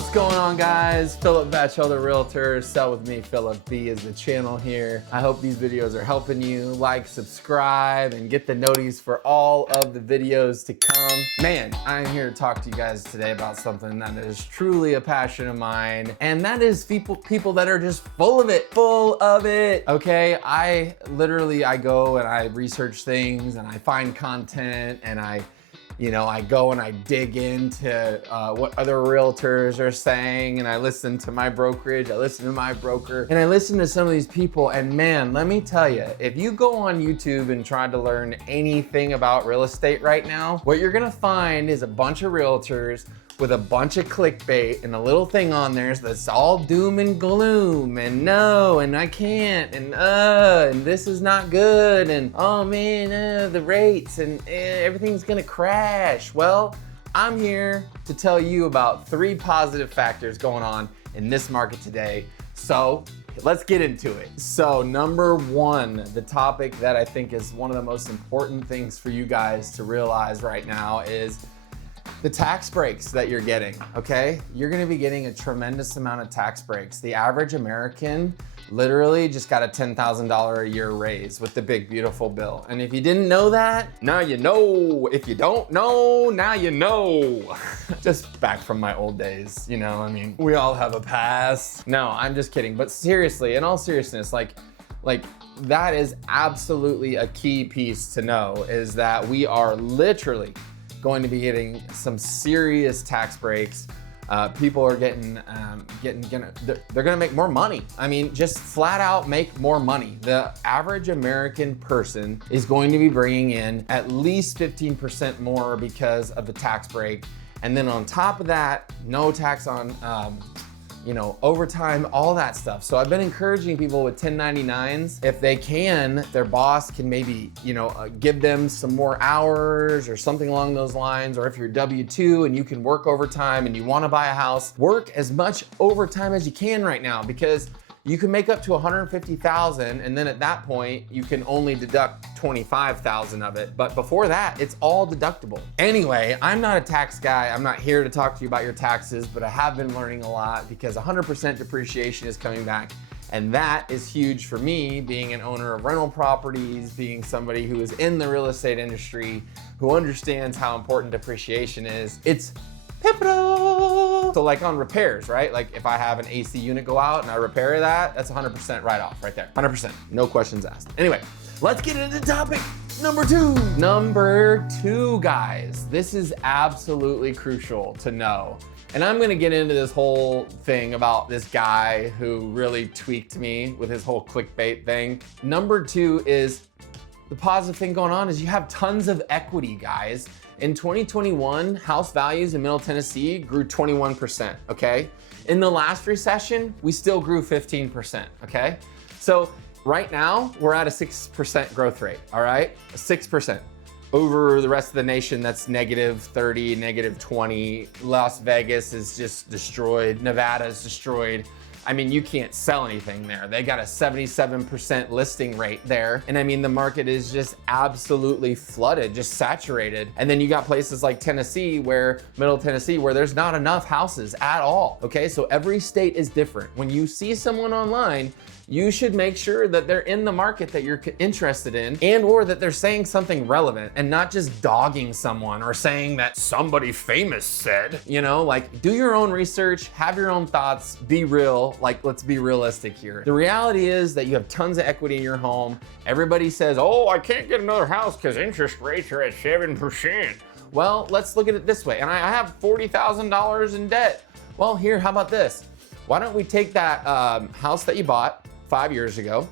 What's going on, guys? Phillip Batchelder Realtor. Sell with me, Phillip B is the channel here. I hope these videos are helping you. Like, subscribe, and get the noties for all of the videos to come. Man, I'm here to talk to you guys today about something that is truly a passion of mine, and that is people that are just full of it, okay? I go and I research things and I find content and I go and I dig into what other realtors are saying, and I listen to my brokerage, I listen to my broker, and I listen to some of these people, and man, let me tell you, if you go on YouTube and try to learn anything about real estate right now, what you're gonna find is a bunch of realtors with a bunch of clickbait and a little thing on there that's all doom and gloom and no, and I can't, and this is not good, and oh man, the rates, and everything's gonna crash. Well, I'm here to tell you about 3 positive factors going on in this market today. So let's get into it. So number 1, the topic that I think is one of the most important things for you guys to realize right now is the tax breaks that you're getting, okay? You're gonna be getting a tremendous amount of tax breaks. The average American literally just got a $10,000 a year raise with the big, beautiful bill. And if you didn't know that, now you know. If you don't know, now you know. Just back from my old days, I mean, we all have a past. No, I'm just kidding. But seriously, in all seriousness, like that is absolutely a key piece to know, is that we are literally going to be getting some serious tax breaks. People are they're gonna make more money. I mean, just flat out make more money. The average American person is going to be bringing in at least 15% more because of the tax break. And then on top of that, no tax on overtime, all that stuff. So I've been encouraging people with 1099s, if they can, their boss can maybe, give them some more hours or something along those lines. Or if you're W-2 and you can work overtime and you want to buy a house, work as much overtime as you can right now, because you can make up to $150,000, and then at that point you can only deduct $25,000 of it. But before that, it's all deductible. Anyway, I'm not a tax guy. I'm not here to talk to you about your taxes, but I have been learning a lot because 100% depreciation is coming back. And that is huge for me, being an owner of rental properties, being somebody who is in the real estate industry, who understands how important depreciation is. It's pivotal. So like on repairs, right? Like if I have an AC unit go out and I repair that, that's 100% write-off right there. 100%, no questions asked. Anyway, let's get into topic number 2. Number 2, guys, this is absolutely crucial to know. And I'm gonna get into this whole thing about this guy who really tweaked me with his whole clickbait thing. Number 2 is the positive thing going on is you have tons of equity, guys. In 2021, house values in Middle Tennessee grew 21%, okay? In the last recession, we still grew 15%, okay? So right now, we're at a 6% growth rate, all right? 6%. Over the rest of the nation, that's -30, -20. Las Vegas is just destroyed. Nevada is destroyed. I mean, you can't sell anything there. They got a 77% listing rate there. And I mean, the market is just absolutely flooded, just saturated. And then you got places like Tennessee, Middle Tennessee, where there's not enough houses at all, okay? So every state is different. When you see someone online, you should make sure that they're in the market that you're interested in, and or that they're saying something relevant and not just dogging someone or saying that somebody famous said, like do your own research, have your own thoughts, be real, like let's be realistic here. The reality is that you have tons of equity in your home. Everybody says, oh, I can't get another house because interest rates are at 7%. Well, let's look at it this way. And I have $40,000 in debt. Well, here, how about this? Why don't we take that house that you bought 5 years ago,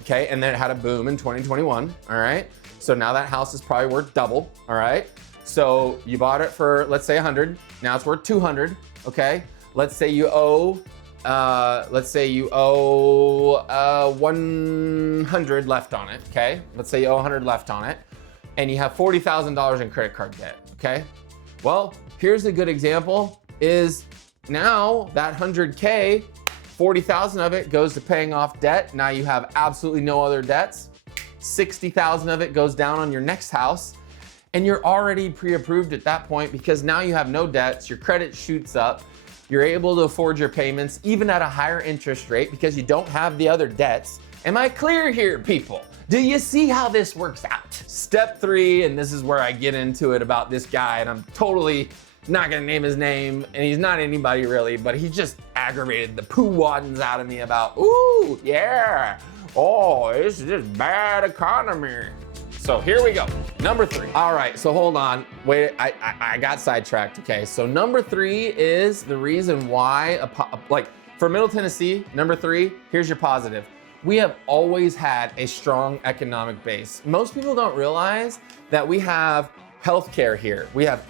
okay, and then it had a boom in 2021, all right? So now that house is probably worth double, all right? So you bought it for, let's say 100, now it's worth 200, okay? Let's say you owe 100 left on it, okay? Let's say you owe 100 left on it, and you have $40,000 in credit card debt, okay? Well, here's a good example, is now that 100K, 40,000 of it goes to paying off debt. Now you have absolutely no other debts. 60,000 of it goes down on your next house. And you're already pre-approved at that point because now you have no debts, your credit shoots up. You're able to afford your payments even at a higher interest rate because you don't have the other debts. Am I clear here, people? Do you see how this works out? Step 3, and this is where I get into it about this guy, and I'm totally not gonna name his name, and he's not anybody really, but he just aggravated the poo waddens out of me about, ooh, yeah, oh, this is just bad economy. So here we go, number 3. All right, so hold on, wait, I got sidetracked, okay. So number 3 is the reason why, like for Middle Tennessee, number 3, here's your positive. We have always had a strong economic base. Most people don't realize that we have healthcare here. We have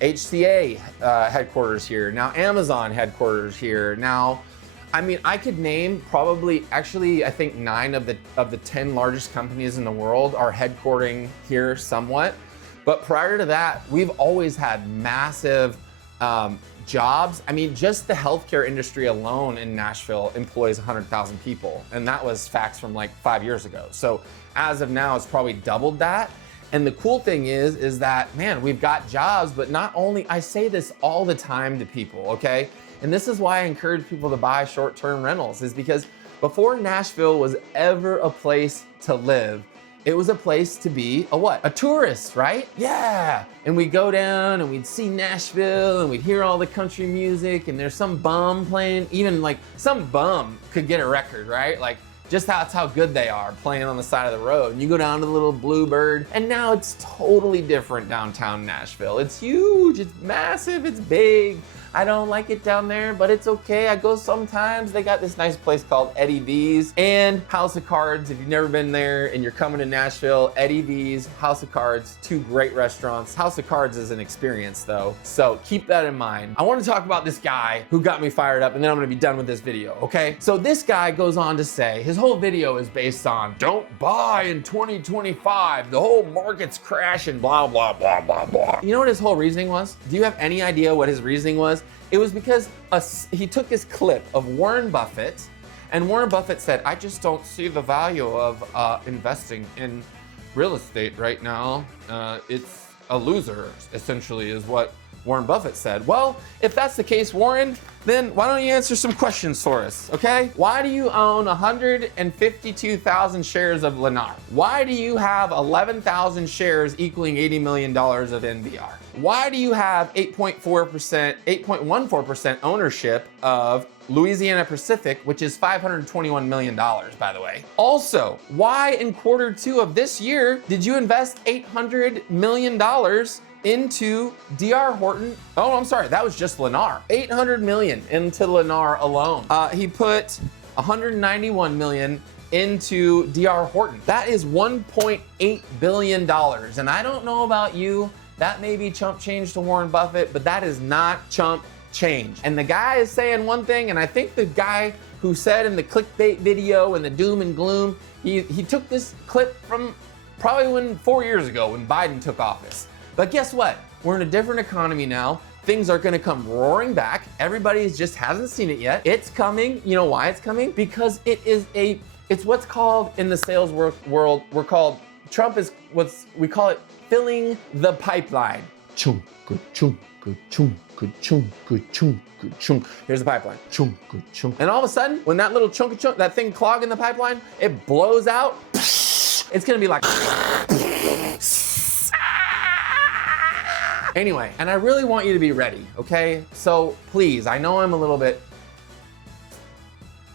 HCA headquarters here. Now Amazon headquarters here. Now, I mean, I could name probably, actually, I think 9 of the 10 largest companies in the world are headquartering here somewhat. But prior to that, we've always had massive jobs. I mean, just the healthcare industry alone in Nashville employs 100,000 people. And that was facts from like 5 years ago. So as of now, it's probably doubled that. And the cool thing is that, man, we've got jobs, but not only, I say this all the time to people, okay? And this is why I encourage people to buy short-term rentals, is because before Nashville was ever a place to live, it was a place to be a what? A tourist, right? Yeah. And we'd go down and we'd see Nashville and we'd hear all the country music and there's some bum playing, even like some bum could get a record, right? Like, just that's how good they are playing on the side of the road. And you go down to the little Bluebird, and now it's totally different downtown Nashville. It's huge, it's massive, it's big. I don't like it down there, but it's okay. I go sometimes. They got this nice place called Eddie V's and House of Cards. If you've never been there and you're coming to Nashville, Eddie V's, House of Cards, 2 great restaurants. House of Cards is an experience though, so keep that in mind. I want to talk about this guy who got me fired up, and then I'm gonna be done with this video, okay? So this guy goes on to say, his whole video is based on, don't buy in 2025, the whole market's crashing, blah, blah, blah, blah, blah. You know what his whole reasoning was? Do you have any idea what his reasoning was? It was because he took this clip of Warren Buffett, and Warren Buffett said, I just don't see the value of investing in real estate right now. It's a loser, essentially, is what Warren Buffett said. Well, if that's the case, Warren, then why don't you answer some questions for us, okay? Why do you own 152,000 shares of Lennar? Why do you have 11,000 shares equaling $80 million of NVR? Why do you have 8.14% ownership of Louisiana Pacific, which is $521 million, by the way? Also, why in Q2 of this year did you invest $800 million into DR Horton? Oh, I'm sorry, that was just Lennar. $800 million into Lennar alone. He put $191 million into DR Horton. That is $1.8 billion. And I don't know about you, that may be chump change to Warren Buffett, but that is not chump change. And the guy is saying one thing, and I think the guy who said in the clickbait video and the doom and gloom, he took this clip from probably 4 years ago when Biden took office. But guess what? We're in a different economy now. Things are gonna come roaring back. Everybody just hasn't seen it yet. It's coming. You know why it's coming? Because it's what's called in the sales world, Trump is we call it filling the pipeline. Chung, good chung, good chung, good chung, good chung, good chung. Here's the pipeline. Chung, good chung. And all of a sudden, when that little chunk, that thing clogging the pipeline, it blows out. It's gonna be like. Anyway, and I really want you to be ready, okay? So please, I know I'm a little bit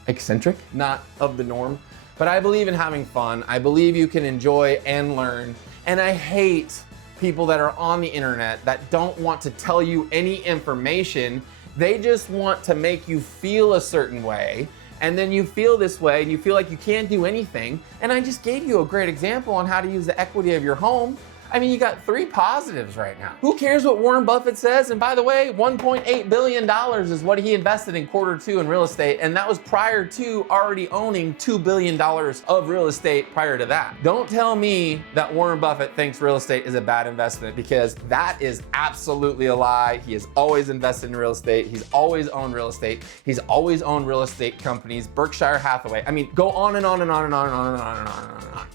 eccentric, not of the norm, but I believe in having fun. I believe you can enjoy and learn. And I hate people that are on the internet that don't want to tell you any information. They just want to make you feel a certain way. And then you feel this way and you feel like you can't do anything. And I just gave you a great example on how to use the equity of your home. I mean, you got 3 positives right now. Who cares what Warren Buffett says? And by the way, $1.8 billion is what he invested in Q2 in real estate. And that was prior to already owning $2 billion of real estate prior to that. Don't tell me that Warren Buffett thinks real estate is a bad investment, because that is absolutely a lie. He has always invested in real estate. He's always owned real estate. He's always owned real estate companies, Berkshire Hathaway. I mean, go on and on and on and on and on and on and on and on and on.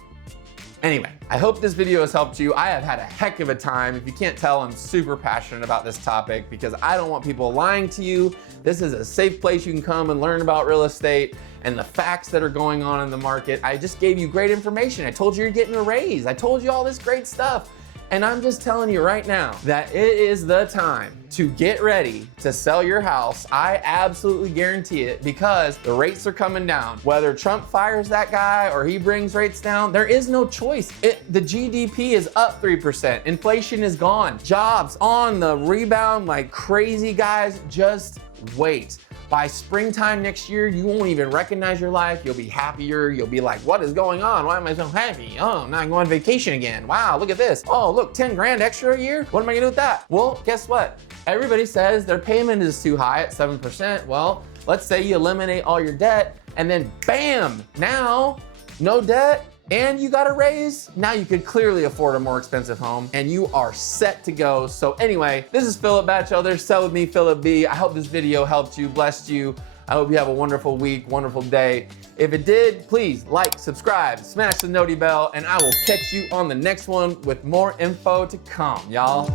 Anyway, I hope this video has helped you. I have had a heck of a time. If you can't tell, I'm super passionate about this topic because I don't want people lying to you. This is a safe place you can come and learn about real estate and the facts that are going on in the market. I just gave you great information. I told you you're getting a raise. I told you all this great stuff. And I'm just telling you right now that it is the time to get ready to sell your house. I absolutely guarantee it because the rates are coming down. Whether Trump fires that guy or he brings rates down, there is no choice. The GDP is up 3%. Inflation is gone. Jobs on the rebound like crazy, guys. Just wait. By springtime next year, you won't even recognize your life. You'll be happier. You'll be like, what is going on? Why am I so happy? Oh, now I'm going on vacation again. Wow, look at this. Oh, look, 10 grand extra a year? What am I gonna do with that? Well, guess what? Everybody says their payment is too high at 7%. Well, let's say you eliminate all your debt and then bam, now no debt, and you got a raise. Now you could clearly afford a more expensive home and you are set to go. So anyway, this is Phillip Batchelder. Sell with me, Phillip B. I hope this video helped you, blessed you. I hope you have a wonderful week, wonderful day. If it did, please like, subscribe, smash the noti bell, and I will catch you on the next one with more info to come, y'all.